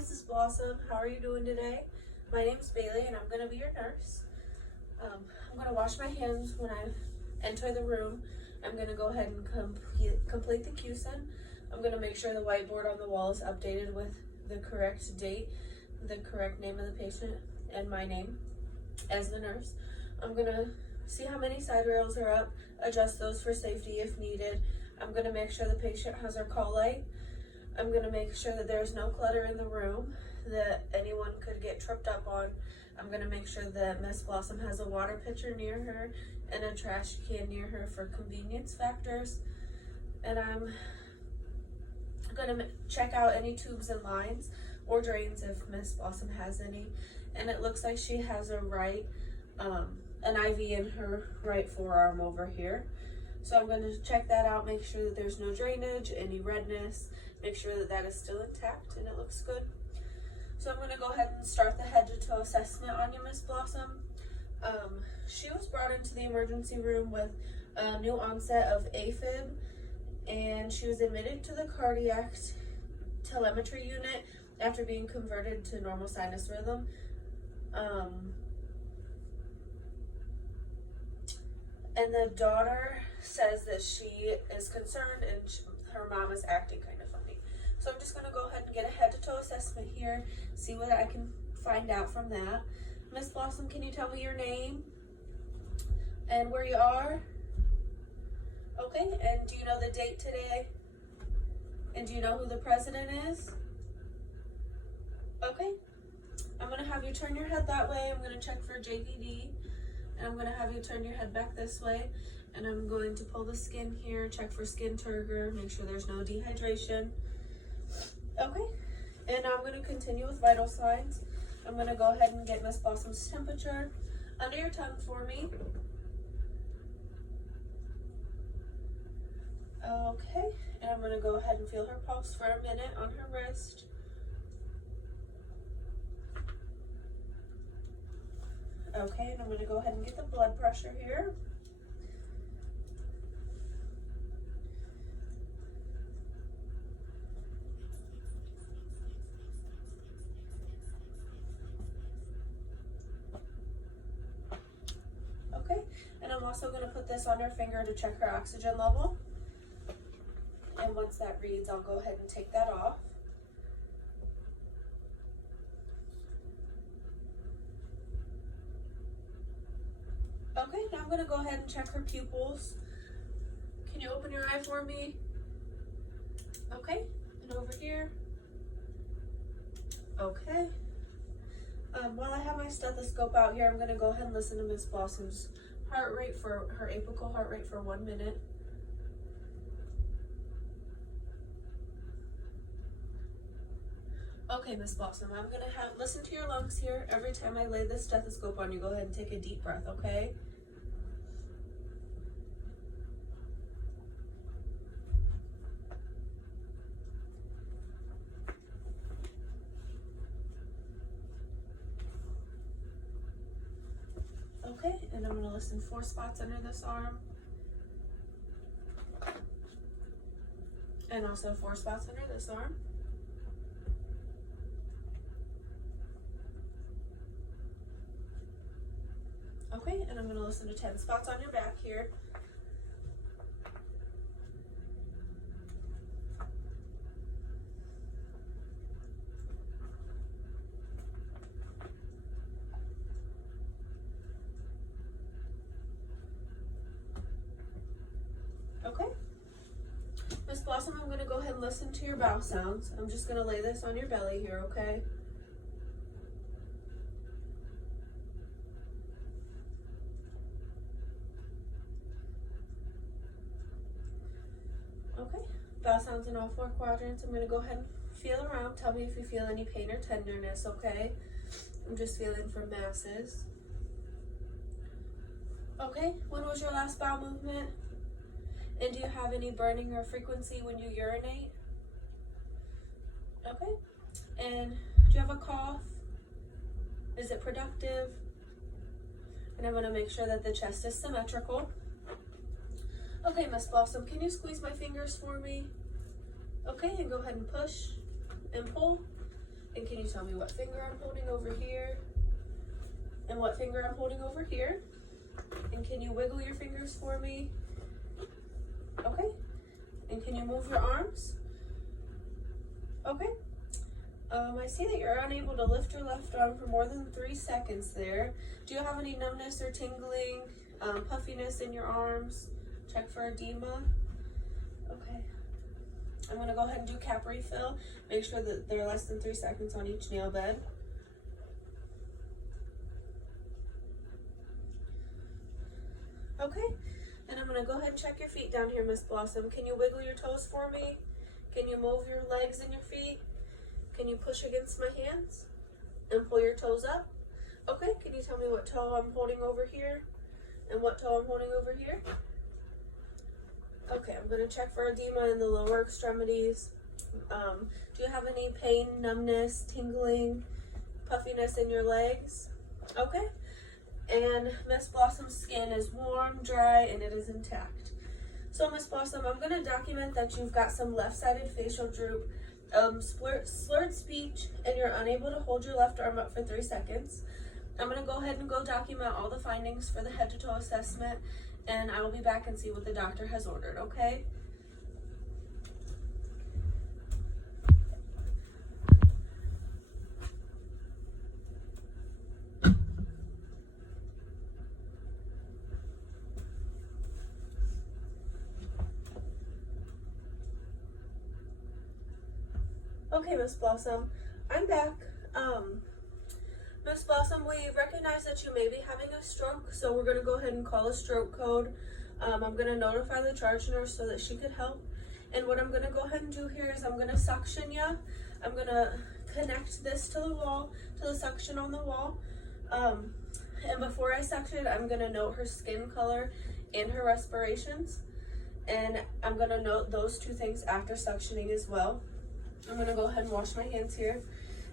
Mrs. Blossom. How are you doing today? My name's Bailey and I'm going to be your nurse. I'm going to wash my hands when I enter the room. I'm going to go ahead and complete the QSIN. I'm going to make sure the whiteboard on the wall is updated with the correct date, the correct name of the patient, and my name as the nurse. I'm going to see how many side rails are up, adjust those for safety if needed. I'm going to make sure the patient has her call light. I'm going to make sure that there's no clutter in the room that anyone could get tripped up on. I'm going to make sure that Miss Blossom has a water pitcher near her and a trash can near her for convenience factors. And I'm going to check out any tubes and lines or drains if Miss Blossom has any. And it looks like she has an IV in her right forearm over here. So I'm going to check that out, make sure that there's no drainage, any redness, make sure that that is still intact and it looks good. So I'm going to go ahead and start the head-to-toe assessment on you, Miss Blossom. She was brought into the emergency room with a new onset of AFib, and she was admitted to the cardiac telemetry unit after being converted to normal sinus rhythm. And the daughter says that she is concerned and her mom is acting kind of funny. So I'm just going to go ahead and get a head-to-toe assessment here, see what I can find out from that. Miss Blossom, can you tell me your name and where you are? Okay, and do you know the date today? And do you know who the president is? Okay, I'm going to have you turn your head that way. I'm going to check for JVD. And I'm going to have you turn your head back this way, and I'm going to pull the skin here, check for skin turgor, make sure there's no dehydration. Okay, and I'm going to continue with vital signs. I'm going to go ahead and get Miss Blossom's temperature under your tongue for me. Okay, and I'm going to go ahead and feel her pulse for a minute on her wrist. Okay, and I'm going to go ahead and get the blood pressure here. Okay, and I'm also going to put this on her finger to check her oxygen level. And once that reads, I'll go ahead and take that off. Okay, now I'm going to go ahead and check her pupils. Can you open your eye for me? Okay, and over here. Okay. While I have my stethoscope out here, I'm going to go ahead and listen to Miss Blossom's heart rate for her apical heart rate for 1 minute. Okay, Miss Blossom, I'm going to listen to your lungs here. Every time I lay this stethoscope on you, go ahead and take a deep breath, okay? Okay, and I'm going to listen 4 spots under this arm. And also 4 spots under this arm. Okay, and I'm going to listen to 10 spots on your back here. Okay. Miss Blossom, I'm going to go ahead and listen to your bowel sounds. I'm just going to lay this on your belly here, okay? Okay, bowel sounds in all 4 quadrants. I'm going to go ahead and feel around. Tell me if you feel any pain or tenderness, okay? I'm just feeling for masses. Okay, when was your last bowel movement? And do you have any burning or frequency when you urinate? Okay, and do you have a cough? Is it productive? And I'm going to make sure that the chest is symmetrical. Okay, Miss Blossom, can you squeeze my fingers for me? Okay, and go ahead and push and pull. And can you tell me what finger I'm holding over here and what finger I'm holding over here? And can you wiggle your fingers for me? Okay. And can you move your arms? Okay. I see that you're unable to lift your left arm for more than 3 seconds there. Do you have any numbness or tingling, puffiness in your arms? Check for edema. Okay. I'm going to go ahead and do cap refill. Make sure that they're less than 3 seconds on each nail bed. Okay. And I'm going to go ahead and check your feet down here, Miss Blossom. Can you wiggle your toes for me? Can you move your legs and your feet? Can you push against my hands and pull your toes up? Okay, can you tell me what toe I'm holding over here and what toe I'm holding over here? Okay, I'm going to check for edema in the lower extremities. Do you have any pain, numbness, tingling, puffiness in your legs? Okay. And Miss Blossom's skin is warm, dry, and it is intact. So Miss Blossom, I'm going to document that you've got some left-sided facial droop, slurred speech, and you're unable to hold your left arm up for 3 seconds. I'm going to go ahead and go document all the findings for the head-to-toe assessment, and I will be back and see what the doctor has ordered, okay? Okay, Miss Blossom, I'm back. Miss Blossom, we recognize that you may be having a stroke, so we're going to go ahead and call a stroke code. I'm going to notify the charge nurse so that she could help. And what I'm going to go ahead and do here is I'm going to suction you. I'm going to connect this to the wall, to the suction on the wall. And before I suction, I'm going to note her skin color and her respirations. And I'm going to note those 2 things after suctioning as well. I'm going to go ahead and wash my hands here,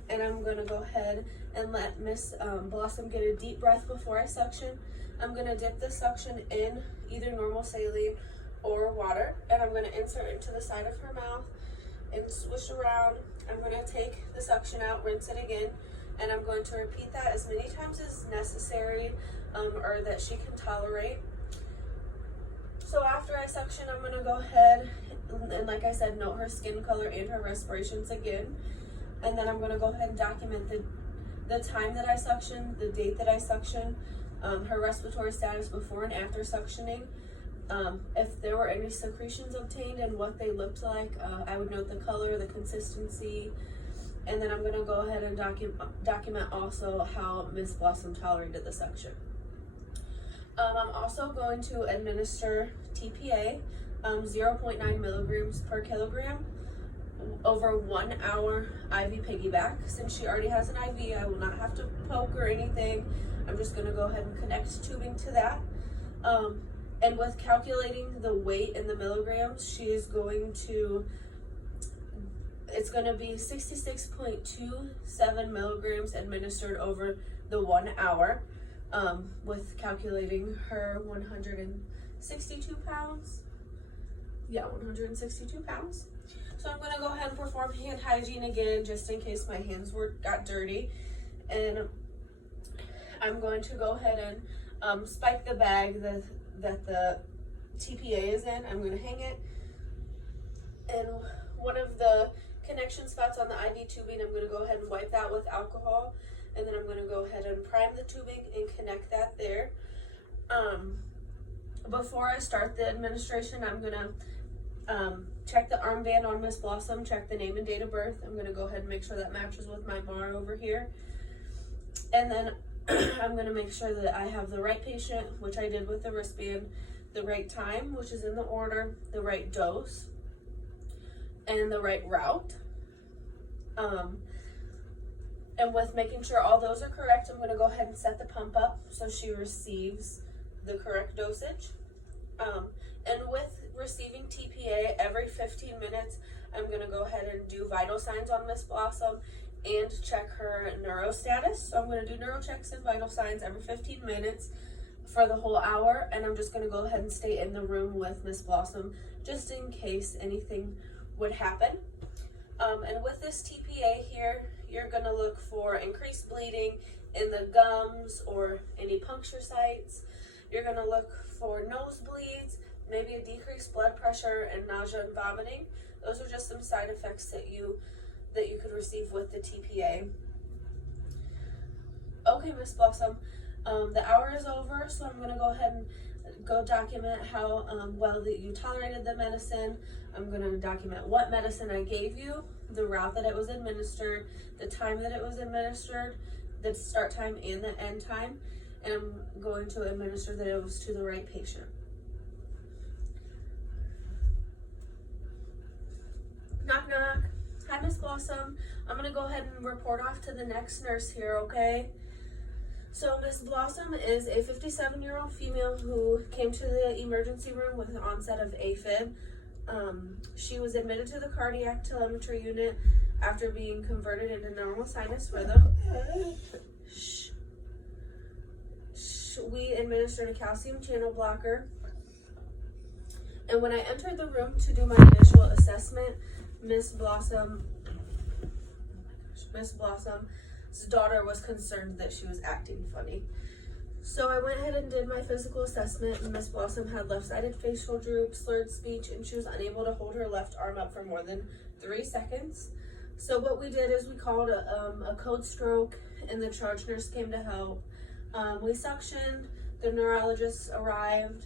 and I'm going to go ahead and let Miss Blossom get a deep breath before I suction. I'm going to dip the suction in either normal saline or water, and I'm going to insert into the side of her mouth and swish around. I'm going to take the suction out, rinse it again, and I'm going to repeat that as many times as necessary or that she can tolerate. So after I suction, I'm going to go ahead and, like I said, note her skin color and her respirations again. And then I'm going to go ahead and document the time that I suction, the date that I suction, her respiratory status before and after suctioning. If there were any secretions obtained and what they looked like, I would note the color, the consistency, and then I'm going to go ahead and document also how Miss Blossom tolerated the suction. I'm also going to administer TPA, 0.9 milligrams per kilogram over 1 hour IV piggyback. Since she already has an IV, I will not have to poke or anything. I'm just going to go ahead and connect tubing to that. And with calculating the weight in the milligrams, it's going to be 66.27 milligrams administered over the 1 hour. With calculating her 162 pounds. Yeah, 162 pounds. So I'm going to go ahead and perform hand hygiene again, just in case my hands got dirty. And I'm going to go ahead and spike the bag that the TPA is in. I'm going to hang it. And one of the connection spots on the IV tubing, I'm going to go ahead and wipe that with alcohol. And then I'm going to go ahead and prime the tubing and connect that there. Before I start the administration, I'm going to check the armband on Miss Blossom, check the name and date of birth. I'm going to go ahead and make sure that matches with my bar over here. And then I'm going to make sure that I have the right patient, which I did with the wristband, the right time, which is in the order, the right dose, and the right route. And with making sure all those are correct, I'm going to go ahead and set the pump up so she receives the correct dosage. And with receiving TPA every 15 minutes, I'm going to go ahead and do vital signs on Miss Blossom and check her neuro status. So I'm going to do neuro checks and vital signs every 15 minutes for the whole hour. And I'm just going to go ahead and stay in the room with Miss Blossom just in case anything would happen. And with this TPA here, you're going to for increased bleeding in the gums or any puncture sites. You're going to look for nosebleeds, maybe a decreased blood pressure, and nausea and vomiting. Those are just some side effects that you could receive with the TPA. Okay, Miss Blossom, the hour is over, so I'm going to go ahead and go document how well that you tolerated the medicine. I'm going to document what medicine I gave you, the route that it was administered, the time that it was administered, the start time and the end time, and I'm going to administer that it was to the right patient. Knock, knock. Hi, Miss Blossom. I'm going to go ahead and report off to the next nurse here, okay? So Miss Blossom is a 57-year-old female who came to the emergency room with an onset of AFib. She was admitted to the cardiac telemetry unit after being converted into normal sinus rhythm. We administered a calcium channel blocker. And when I entered the room to do my initial assessment, Miss Blossom's daughter was concerned that she was acting funny. So I went ahead and did my physical assessment, and Miss Blossom had left-sided facial droop, slurred speech, and she was unable to hold her left arm up for more than 3 seconds. So what we did is we called a code stroke, and the charge nurse came to help. We suctioned, the neurologist arrived,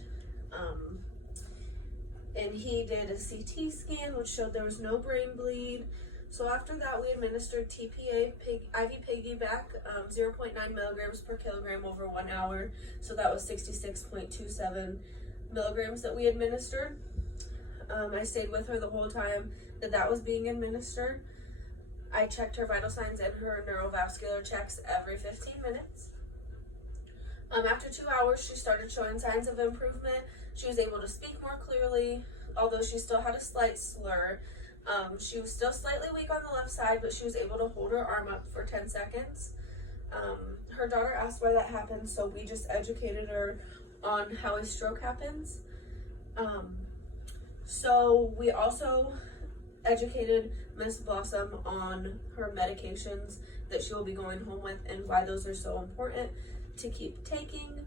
and he did a CT scan, which showed there was no brain bleed. So after that, we administered TPA, IV piggyback, 0.9 milligrams per kilogram over 1 hour. So that was 66.27 milligrams that we administered. I stayed with her the whole time that was being administered. I checked her vital signs and her neurovascular checks every 15 minutes. After 2 hours, she started showing signs of improvement. She was able to speak more clearly, although she still had a slight slur. She was still slightly weak on the left side, but she was able to hold her arm up for 10 seconds. Her daughter asked why that happened, so we just educated her on how a stroke happens. So we also educated Miss Blossom on her medications that she will be going home with and why those are so important to keep taking.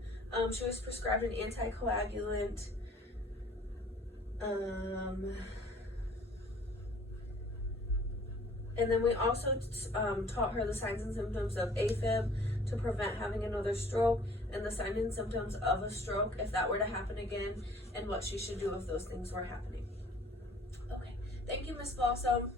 She was prescribed an anticoagulant. And then we also taught her the signs and symptoms of AFib to prevent having another stroke, and the signs and symptoms of a stroke if that were to happen again, and what she should do if those things were happening. Okay, thank you, Miss Blossom.